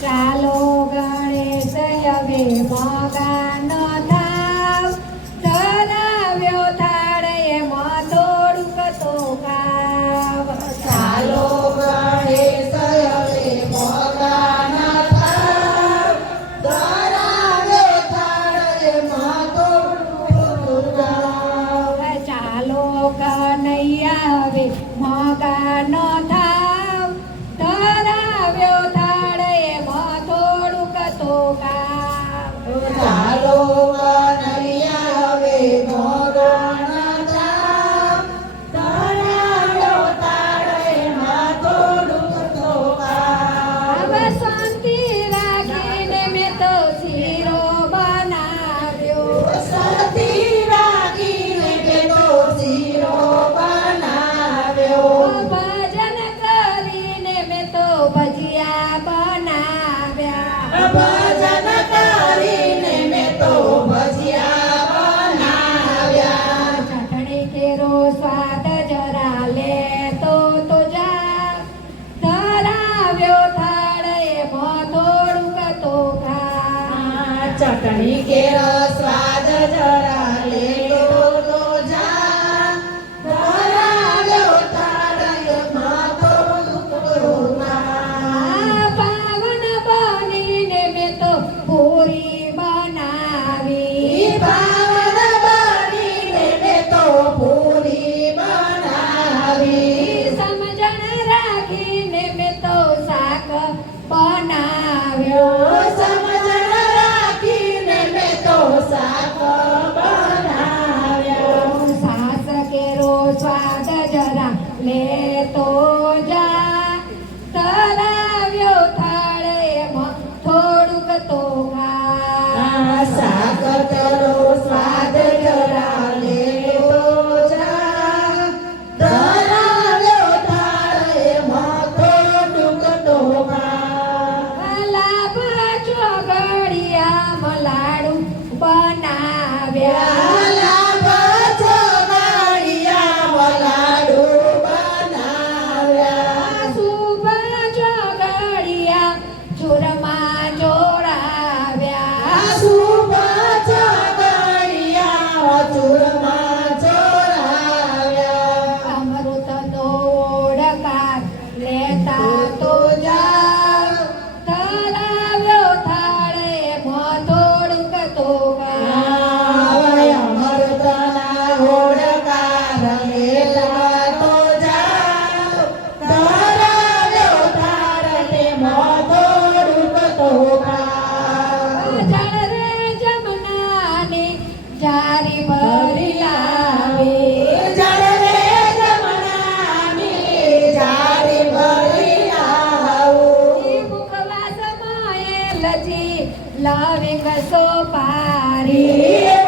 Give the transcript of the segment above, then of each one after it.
ચાલો ગણેશ હવે મગાનો થાય મગાનો થાવ ધરાવ્યો થાળે મથોડું કતો કા ભલે તો તો જા ધરાવ્યો થાળે મો થોડુંક તો ખા ચટણી કેરો સ્વાદ જરા લે जरा ले तो जा. चला લાવેંગ સોપારી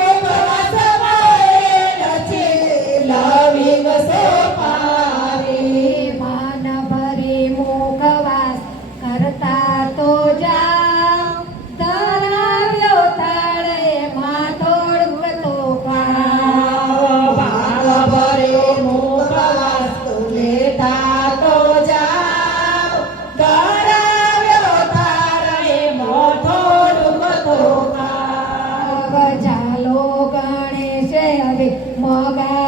Morgan.